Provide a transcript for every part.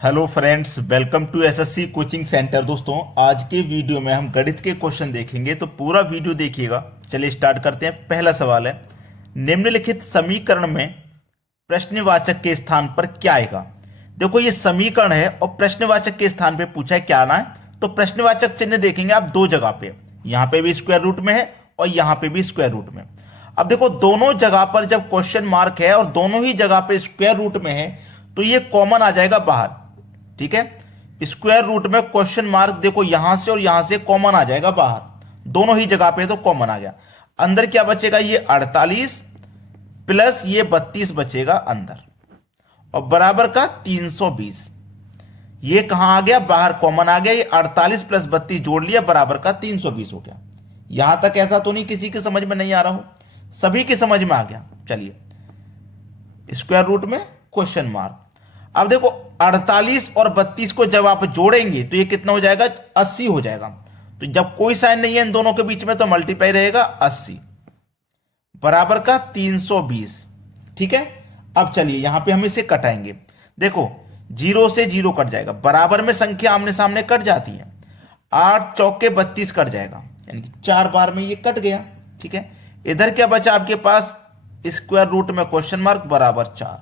Hello friends, welcome to SSC coaching centre. दोस्तों, आज के वीडियो में हम गणित के क्वेश्चन देखेंगे, तो पूरा वीडियो देखिएगा। चलिए स्टार्ट करते हैं। पहला सवाल है, निम्नलिखित समीकरण में प्रश्नवाचक के स्थान पर क्या आएगा। देखो, ये समीकरण है और प्रश्नवाचक के स्थान पे पूछा है क्या आना है। तो प्रश्नवाचक चिन्ह देखेंगे आप दो जगह पे, यहां पे भी स्क्वायर रूट में है और यहां पे भी स्क्वायर रूट में। अब देखो, दोनों जगह पर जब क्वेश्चन मार्क है और दोनों ही जगह पे स्क्वायर रूट में है, तो ये कॉमन आ जाएगा बाहर। ठीक है, स्क्वायर रूट में क्वेश्चन मार्क देखो यहां से और यहां से कॉमन आ जाएगा बाहर, दोनों ही जगह पे तो कॉमन आ गया। अंदर क्या बचेगा, ये 48 प्लस ये 32 बचेगा अंदर, और बराबर का 320। ये कहां आ गया, बाहर कॉमन आ गया। ये 48 प्लस 32 जोड़ लिया, बराबर का 320 हो गया। यहां तक ऐसा तो नहीं किसी के समझ में नहीं आ रहा हो, सभी के समझ में आ गया। चलिए, स्क्वायर रूट में क्वेश्चन मार्क। अब देखो, 48 और 32 को जब आप जोड़ेंगे तो ये कितना हो जाएगा, 80 हो जाएगा। तो जब कोई साइन नहीं है इन दोनों के बीच में तो मल्टीप्लाई रहेगा 80, बराबर का 320। ठीक है, अब चलिए यहां पे हम इसे कटाएंगे। देखो, 0 से 0 कट जाएगा, बराबर में संख्या आमने सामने कट जाती है। 8 चौके 32 कट जाएगा, यानी कि 4 बार में ये कट गया। ठीक है, इधर क्या बचा आपके पास, स्क्वायर रूट में क्वेश्चन मार्क बराबर 4।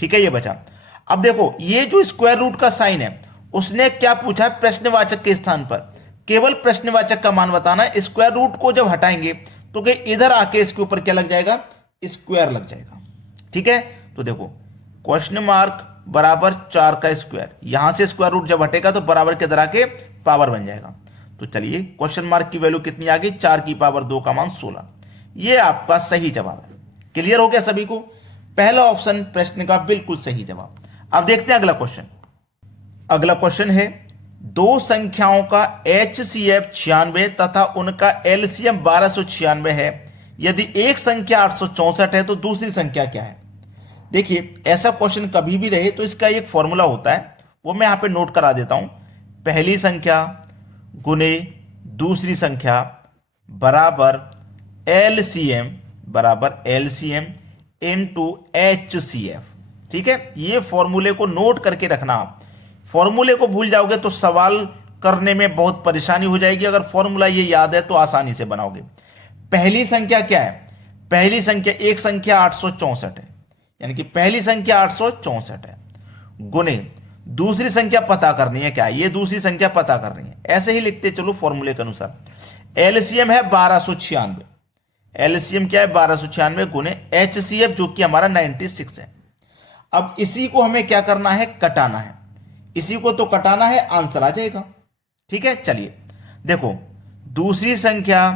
ठीक है, ये बचा। अब देखो, ये जो स्क्वायर रूट का साइन है उसने क्या पूछा है, प्रश्नवाचक के स्थान पर केवल प्रश्नवाचक का मान बताना है। स्क्वायर रूट को जब हटाएंगे तो इधर आके इसके ऊपर क्या लग जाएगा, स्क्वायर लग जाएगा। ठीक है, तो देखो, क्वेश्चन मार्क बराबर 4 का स्क्वायर, यहां से स्क्वायर रूट जब हटेगा तो बराबर के इधर आके पावर बन जाएगा। तो चलिए, क्वेश्चन मार्क की वैल्यू कितनी आ गई, 4 की पावर 2 का मान 16। ये आपका सही जवाब है। क्लियर हो गया सभी को, पहला ऑप्शन प्रश्न का बिल्कुल सही जवाब। अब देखते हैं अगला क्वेश्चन। अगला क्वेश्चन है, दो संख्याओं का HCF 96 तथा उनका LCM 1296 है। यदि एक संख्या 864 है तो दूसरी संख्या क्या है। देखिए, ऐसा क्वेश्चन कभी भी रहे तो इसका एक फॉर्मूला होता है, वो मैं यहां पे नोट करा देता हूं। पहली संख्या गुने दूसरी संख्या बराबर LCM इनटू HCF। ठीक है, ये फॉर्मूले को नोट करके रखना। आप फॉर्मूले को भूल जाओगे तो सवाल करने में बहुत परेशानी हो जाएगी। अगर फॉर्मूला ये याद है तो आसानी से बनाओगे। पहली संख्या क्या है, पहली संख्या एक संख्या 864 है, यानी कि पहली संख्या 864 है, गुने दूसरी संख्या पता करनी है। क्या ये दूसरी संख्या पता करनी है, ऐसे ही लिखते चलो फॉर्मूले के अनुसार। एलसीएम है 1296, एलसीएम क्या है 1296 गुने HCF जो कि हमारा 96 है। अब इसी को हमें क्या करना है, कटाना है। इसी को तो कटाना है, आंसर आ जाएगा। ठीक है, चलिए देखो, दूसरी संख्या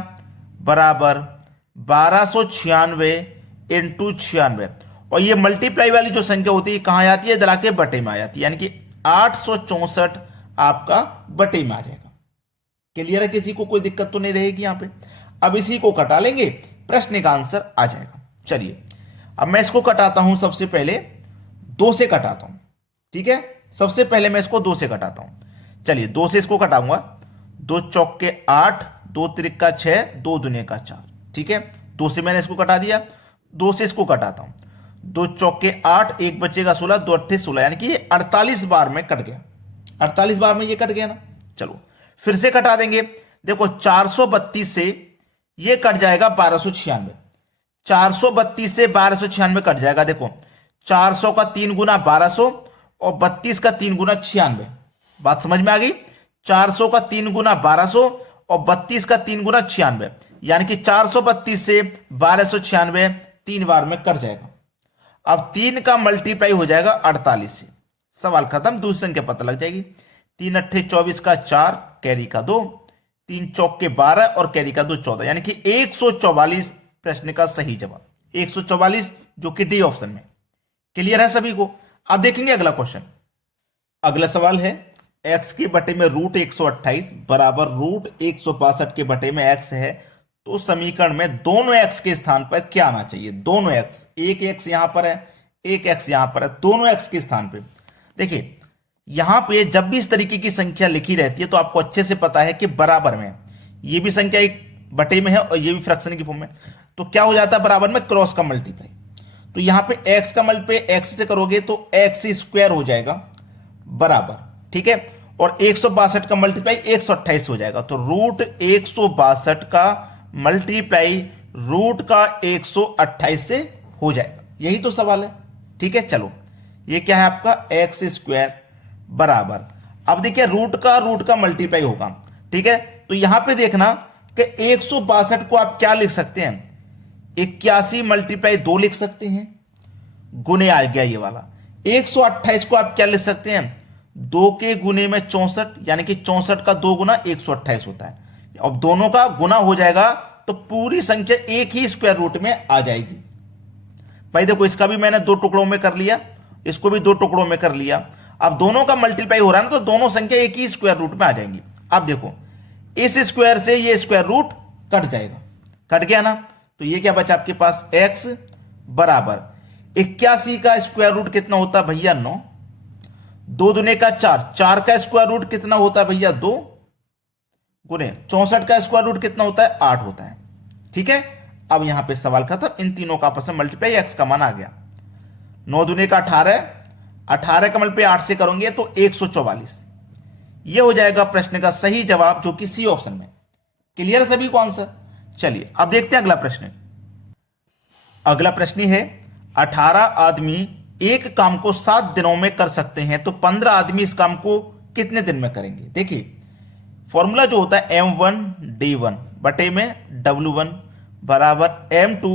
बराबर 1296 इंटू 96, और ये मल्टीप्लाई वाली जो संख्या होती है कहां आती है, इधर आके बटे में आ जाती है, यानी कि 864 आपका बटे में आ जाएगा। क्लियर है, किसी को कोई दिक्कत तो नहीं रहेगी यहां पे। अब इसी को कटा लेंगे, प्रश्न का आंसर आ जाएगा। चलिए, अब मैं इसको कटाता हूं, सबसे पहले 2 से कटाता हूं। ठीक है, सबसे पहले मैं इसको 2 से कटाता हूं। चलिए, 2 से इसको कटाऊंगा। 2 चौके 8, 2 त्रिका 6, 2 दुने का 4। ठीक है, 2 से मैंने इसको कटा दिया। 2 से इसको कटाता हूं। 2 चौके 8, 1 बचेगा 16, 2 अट्ठे 16, यानी कि ये 48 बार में कट गया। 48 बार में ये कट गया ना। चलो फिर से कटा देंगे। देखो, 432 से ये कट जाएगा 1296, 432 से 1296 कट जाएगा। देखो, 400 का 3 गुना 1200 और 32 का 3 गुना 96। बात समझ में आ गई। 400 का 3 गुना 1200 और 32 का 3 गुना 96, यानी कि 432 से 1296 3 बार में कट जाएगा। अब 3 का मल्टीप्लाई हो जाएगा 48 से, सवाल खत्म, दूसरी संख्या पता लग जाएगी। 3 अट्ठे 24 का 4, कैरी का 2, 3 चौक के 12 और कैरी का 2 14, यानी कि 144 प्रश्न का सही जवाब 144, जो कि डी ऑप्शन में। क्लियर है सभी को। अब देखेंगे अगला क्वेश्चन। अगला सवाल है, x के बटे में रूट 128 बराबर रूट 162 के बटे में x है, तो समीकरण में दोनों x के स्थान पर क्या आना चाहिए। दोनों x, एक x यहां पर है, एक x यहां पर है, दोनों x के स्थान पे। देखिए, यहां पे जब भी इस तरीके की संख्या लिखी रहती है तो आपको अच्छे से पता है कि बराबर में ये भी संख्या एक बटे में है और ये भी फ्रैक्शन की फॉर्म में, तो क्या हो जाता है, बराबर में क्रॉस का मल्टीप्लाई। तो यहां पे x का मल्टीप्लाई x से करोगे तो x स्क्वायर हो जाएगा बराबर, ठीक है, और 162 का मल्टीप्लाई 128 हो जाएगा, तो रूट 162 का मल्टीप्लाई रूट का 128 से हो जाएगा। यही तो सवाल है, ठीक है। चलो ये क्या है आपका एक्स स्क्वायर बराबर, अब देखिए रूट का मल्टीप्लाई होगा, ठीक है। तो यहां पे देखना कि 162 को आप क्या लिख सकते हैं, 81 मल्टीप्लाई 2 लिख सकते हैं, गुने आ गया ये वाला। 128 को आप क्या लिख सकते हैं, 2 के गुने में 64, यानी कि 64 का 2 गुना 128 होता है। अब दोनों का गुना हो जाएगा तो पूरी संख्या एक ही स्क्वायर रूट में आ जाएगी। भाई देखो इसका भी मैंने 2 टुकड़ों में कर लिया, इसको भी 2 टुकड़ों में कर लिया। अब दोनों का मल्टीप्लाई हो रहा है ना, तो दोनों संख्या एक ही स्क्वायर रूट में आ जाएंगी। अब देखो इस स्क्वायर से ये स्क्वायर रूट कट जाएगा, कट गया ना, तो ये क्या बचा आपके पास x बराबर 81 का स्क्वायर रूट कितना होता है भैया 9, 2 दूने का 4, 4 का स्क्वायर रूट कितना होता है भैया 2, गुने 64 का स्क्वायर रूट कितना होता है 8 होता है, ठीक है। अब यहां पे सवाल खत्म, इन तीनों का आपस में मल्टीप्लाई x का मान आ गया, 9 दूने का 18, 18 का मल्टीप्लाई 8 से करोगे तो 144। यह हो जाएगा प्रश्न का सही जवाब, जो कि सी ऑप्शन में। क्लियर है सभी को आंसर। चलिए अब देखते हैं अगला प्रश्न। अगला प्रश्न है 18 आदमी एक काम को 7 दिनों में कर सकते हैं, तो 15 आदमी इस काम को कितने दिन में करेंगे। देखिए फॉर्मूला जो होता है m1 d1 बटे में w1 बराबर m2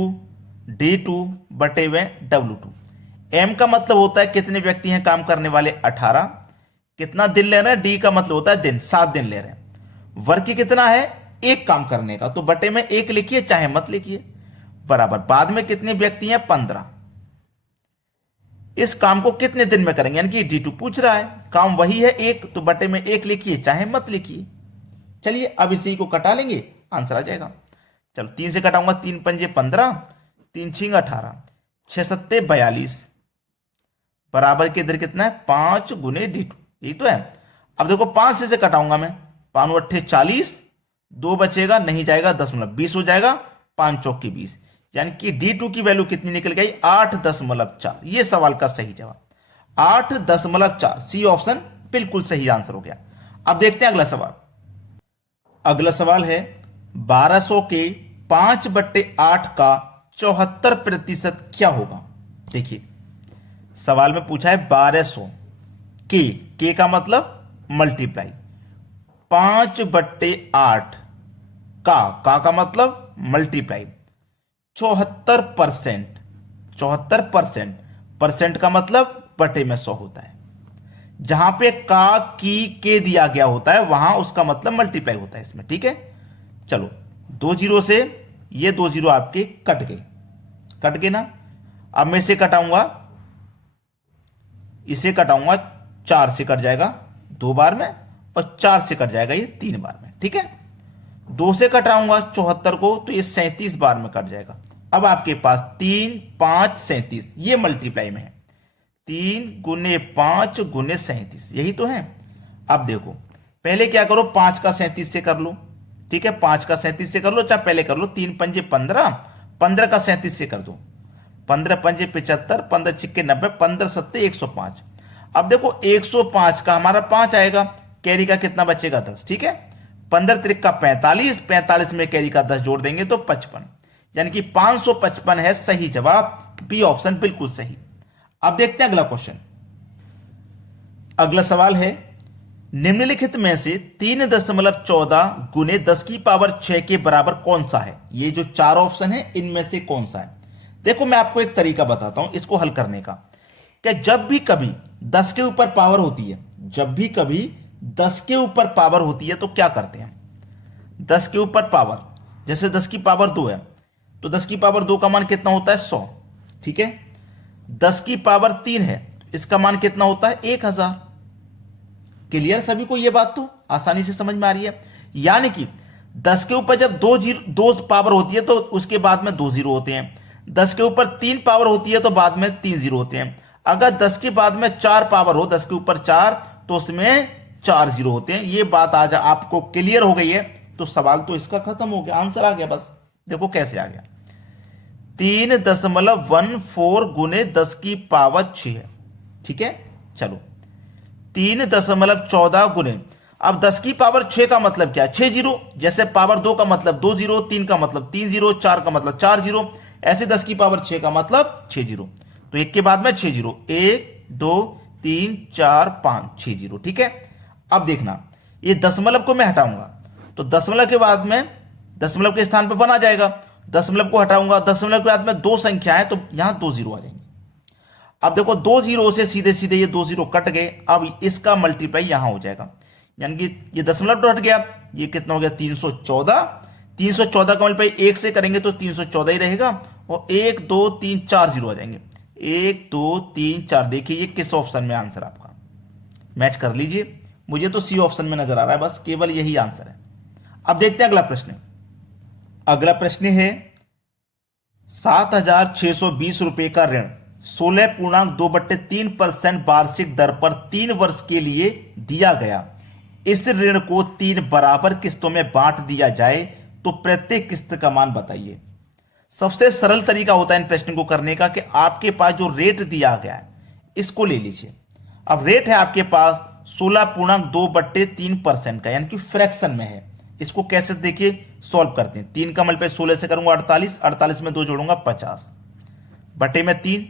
d2 बटे में w2। m का मतलब होता है कितने व्यक्ति हैं काम करने वाले 18, कितना दिन ले रहे हैं, d का मतलब होता है दिन, 7 दिन ले रहे हैं। वर्ग की कितना है, एक काम करने का, तो बटे में 1 लिखिए चाहे मत लिखिए, बराबर बाद में कितने व्यक्ति हैं 15, इस काम को कितने दिन में करेंगे, यानी कि d2 पूछ रहा है, काम वही है 1, तो बटे में 1 लिखिए चाहे मत लिखिए। चलिए अब इसी को कटा लेंगे, आंसर आ जाएगा। चलो 3 से कटाऊंगा, 3 पंजे 15, 3 छिंग 18, 6 सत्ते 42, बराबर के इधर कितना है 5 गुने d2, यही तो है। अब देखो 5 से कटाऊंगा मैं, 5 अट्ठे 40, 2 बचेगा नहीं जाएगा 10.20 हो जाएगा, 5 चौके 20, यानी कि d2 की वैल्यू कितनी निकल गई 8.4। ये सवाल का सही जवाब 8.4, सी ऑप्शन बिल्कुल सही आंसर हो गया। अब देखते हैं अगला सवाल। अगला सवाल है 1200 के 5/8 का 74% क्या होगा। देखिए सवाल में पूछा है 1200 के का मतलब मल्टीप्लाई, 5/8 का मतलब मल्टीप्लाई, 74%, 74% परसेंट का मतलब बटे में 100 होता है। जहां पे का की के दिया गया होता है वहां उसका मतलब मल्टीप्लाई होता है इसमें, ठीक है। चलो 2 जीरो से ये 2 जीरो आपके कट गए, कट गए ना। अब मैं इसे कटाऊंगा, इसे कटाऊंगा, 4 से कट जाएगा 2 बार में, और 4 से कट जाएगा ये 3 बार में, ठीक है। 2 से कटाऊंगा 74 को, तो ये 37 बार में कट जाएगा। अब आपके पास 3 5 37, ये मल्टीप्लाई में है, 3 गुने 5 गुने 37, यही तो है। अब देखो पहले क्या करो, 5 का 37 से कर लो, ठीक है, 5 का 37 से कर लो, चाहे पहले कर लो, 3 पंजे 15, 15 का 37 से कर दो, 15 पंजे 75, 15 छिक्के 90, 15 सत्ते 105। अब देखो 105 का हमारा 5 आएगा, कैरी का कितना बचेगा 10, ठीक है। 15 त्रिक का 45, 45 में कैरी का 10 जोड़ देंगे तो 55, यानी कि 555 है सही जवाब, बी ऑप्शन बिल्कुल सही। अब देखते हैं अगला क्वेश्चन। अगला सवाल है निम्नलिखित में से 3.14 गुने 10 की पावर 6 के बराबर कौन सा है। ये जो 4 ऑप्शन है इनमें से कौन सा है। देखो मैं आपको एक तरीका बताता हूं इसको हल करने का, कि जब भी कभी 10 के ऊपर पावर होती है, जब भी कभी 10 के ऊपर पावर होती है तो क्या करते हैं, 10 के ऊपर पावर, जैसे 10 की पावर 2 है तो 10 की पावर 2 का मान कितना होता है 100, ठीक है। 10 की पावर 3 है, इसका मान कितना होता है 1000। क्लियर सभी को, यह बात तो आसानी से समझ में आ रही है। यानी कि 10 के ऊपर जब 2 पावर होती है तो उसके बाद में 2 जीरो होते हैं, 10 के ऊपर 3 पावर होती है तो बाद में 3 जीरो होते हैं। अगर 10 के बाद में 4 पावर हो, 10 के ऊपर 4, तो उसमें 4 जीरो होते हैं। ये बात आज आपको क्लियर हो गई है, तो सवाल तो इसका खत्म हो गया, आंसर आ गया। बस देखो कैसे आ गया, 3.14 गुने 10 की पावर 6 है, ठीक है। चलो 3.14 गुने, अब 10 की पावर 6 का मतलब क्या है, 6 जीरो, जैसे पावर 2 का मतलब 2 जीरो, 3 का मतलब 3 जीरो, 4 का मतलब 4 जीरो, ऐसे 10 की पावर 6 का मतलब 6 जीरो। तो एक के बाद में 6 जीरो, 1 2 3 4 5 6 जीरो। ठीक है, अब देखना ये दशमलव को मैं हटाऊंगा तो दशमलव के बाद में दशमलव के स्थान पर 1 आ जाएगा, दशमलव को हटाऊंगा, दशमलव के बाद में दो संख्या है तो यहां 2 जीरो आ जाएंगे। अब देखो 2 जीरो से सीधे सीधे ये 2 जीरो कट गए, अब इसका मल्टीप्लाई यहां हो जाएगा, यानी कि ये दशमलव तो हट गया, ये कितना हो गया 314। 314 का मल्टीप्लाई 1 से करेंगे तो 314 ही रहेगा, और 1 2 3 4 जीरो आ जाएंगे, 1 2 3 4। देखिए ये किस ऑप्शन में आंसर आपका मैच कर लीजिए, मुझे तो सी ऑप्शन में नजर आ रहा है, बस केवल यही आंसर है। अब देखते हैं अगला प्रश्न। अगला प्रश्न है 7,620 रुपए का ऋण 16.2/3% वार्षिक दर पर 3 वर्ष के लिए दिया गया। इस ऋण को 3 बराबर किस्तों में बांट दिया जाए तो प्रत्येक किस्त का मान बताइए। सबसे सरल तरीका होता है इन प्रश्न को करने का कि आपके पास जो रेट दिया गया है इसको ले लीजिए। अब रेट है आपके पास 16.2/3% का, यानी कि फ्रैक्शन में है। इसको कैसे देखिए सॉल्व करते हैं। 3 का मल्टीप्लाई 16 से करूंगा 48, 48 में 2 जोड़ूंगा 50 बटे में 3,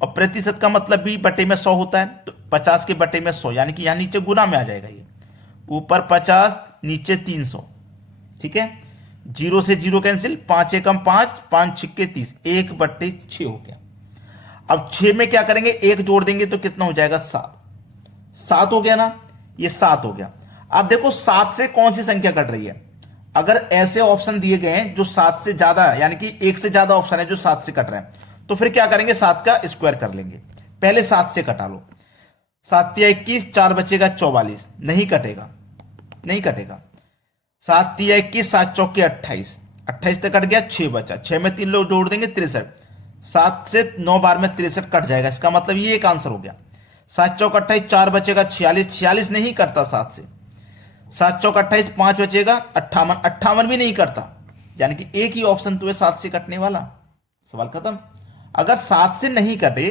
और प्रतिशत का मतलब भी बटे में 100 होता है, तो 50 के बटे में 100, यानी कि यहां नीचे गुना में आ जाएगा, ये ऊपर 50 नीचे 300। ठीक है, जीरो से जीरो कैंसिल, 5 एकम 5, 5 छिक्के 30, 1/6 हो गया। अब 6 में क्या करेंगे, 1 जोड़ देंगे तो कितना हो जाएगा 7, 7 हो गया ना, ये 7 हो गया। अब देखो 7 से कौन सी संख्या कट रही है, अगर ऐसे ऑप्शन दिए गए हैं जो 7 से ज्यादा है, यानी कि 1 से ज्यादा ऑप्शन है जो 7 से कट रहे हैं, तो फिर क्या करेंगे 7 का स्क्वायर कर लेंगे। पहले 7 से कटा लो, 7 तिया 21, 4 बचेगा 44, नहीं कटेगा, नहीं कटेगा। 7 तिया 21, 7 चौके 28, 28 तक कट गया, 6 बचा, 6 में 3 लोग जोड़ देंगे 63, 7 से 9 बार में 63 कट जाएगा, इसका मतलब ये एक आंसर हो गया। 7 चौक 28, 4 बचेगा 46, 46 नहीं करता 7 से, 7 चौक 28, 5 बचेगा 58, 58 भी नहीं करता, यानी कि एक ही ऑप्शन तो है 7 से कटने वाला। सवाल खत्म। अगर 7 से नहीं कटे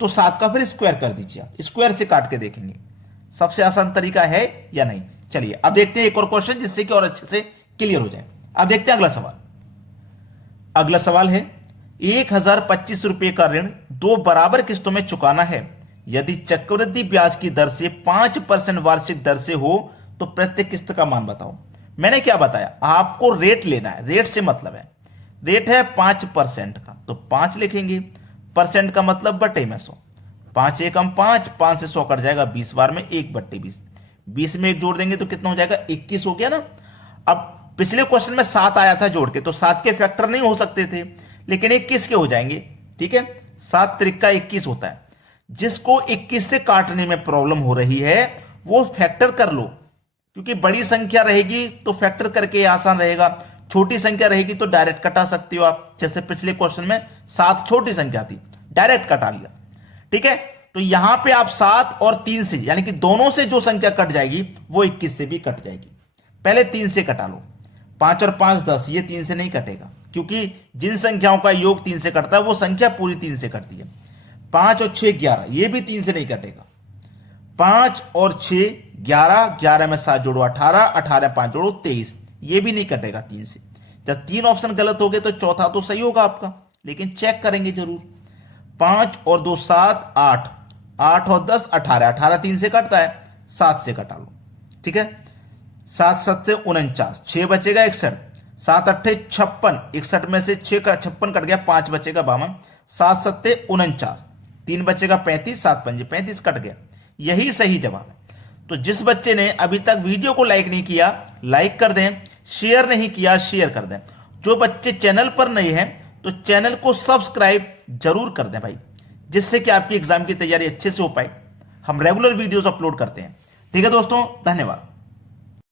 तो 7 का फिर स्क्वायर कर दीजिए, स्क्वायर से काट के देखेंगे सबसे आसान तरीका है या नहीं। चलिए अब देखते हैं एक और क्वेश्चन जिससे कि और अच्छे से क्लियर हो जाए। अब देखते हैं अगला सवाल। अगला सवाल है 1025 रुपए का ऋण 2 बराबर किस्तों में चुकाना है। यदि चक्रवृद्धि ब्याज की दर से 5% वार्षिक दर से हो तो प्रत्येक किस्त का मान बताओ। मैंने क्या बताया, आपको रेट लेना है, रेट से मतलब है, रेट है 5% का तो 5 लिखेंगे, परसेंट का मतलब बटे में 100, 5 एकम 5, 5 से 100 कट जाएगा, 20 बार में 1/20, 20 में 1 जोड़ देंगे तो कितना हो जाएगा 21 हो गया ना। अब पिछले क्वेश्चन में 7 आया था जोड़ के, तो 7 के फैक्टर नहीं हो सकते थे, लेकिन 21 के हो जाएंगे। ठीक है, 7 त्रिका 21 होता है। जिसको 21 से काटने में प्रॉब्लम हो रही है वो फैक्टर कर लो, क्योंकि बड़ी संख्या रहेगी तो फैक्टर करके आसान रहेगा, छोटी संख्या रहेगी तो डायरेक्ट कटा सकते हो आप। जैसे पिछले क्वेश्चन में 7 छोटी संख्या थी, डायरेक्ट कटा लिया। ठीक है, तो यहां पे आप 7 और 3 से, यानी कि दोनों से जो संख्या कट जाएगी वो 21 से भी कट जाएगी। पहले 3 से कटा लो, 5 और 5 10, ये 3 से नहीं कटेगा, क्योंकि जिन संख्याओं का योग 3 से कटता है वो संख्या पूरी 3 से कटती है। 5 और 6 11, ये भी 3 से नहीं कटेगा। 5 और 6 11, 11 में 7 जोड़ो 18, 18 5 जोड़ो 23, ये भी नहीं कटेगा 3 से। जब 3 ऑप्शन गलत हो गए तो चौथा तो सही होगा आपका, लेकिन चेक करेंगे जरूर। 5 और 2 7 8, 8 और 10 18, 18 3 से कटता है, 7 से कटा लो। ठीक है, 7 7 से 49, 6 बचेगा 61, 7 8 56, 61 में से 6 का 56 कट गया, 5 बचेगा 52, 7 7 49, 3 बचेगा 35, 7 5 35 कट गया, यही सही जवाब है। तो जिस बच्चे ने अभी तक वीडियो को लाइक नहीं किया लाइक कर दें, शेयर नहीं किया शेयर कर दें। जो बच्चे चैनल पर नए हैं तो चैनल को सब्सक्राइब जरूर कर दें भाई, जिससे कि आपकी एग्जाम की तैयारी अच्छे से हो पाए। हम रेगुलर वीडियोस अपलोड करते हैं। ठीक है दोस्तों, धन्यवाद।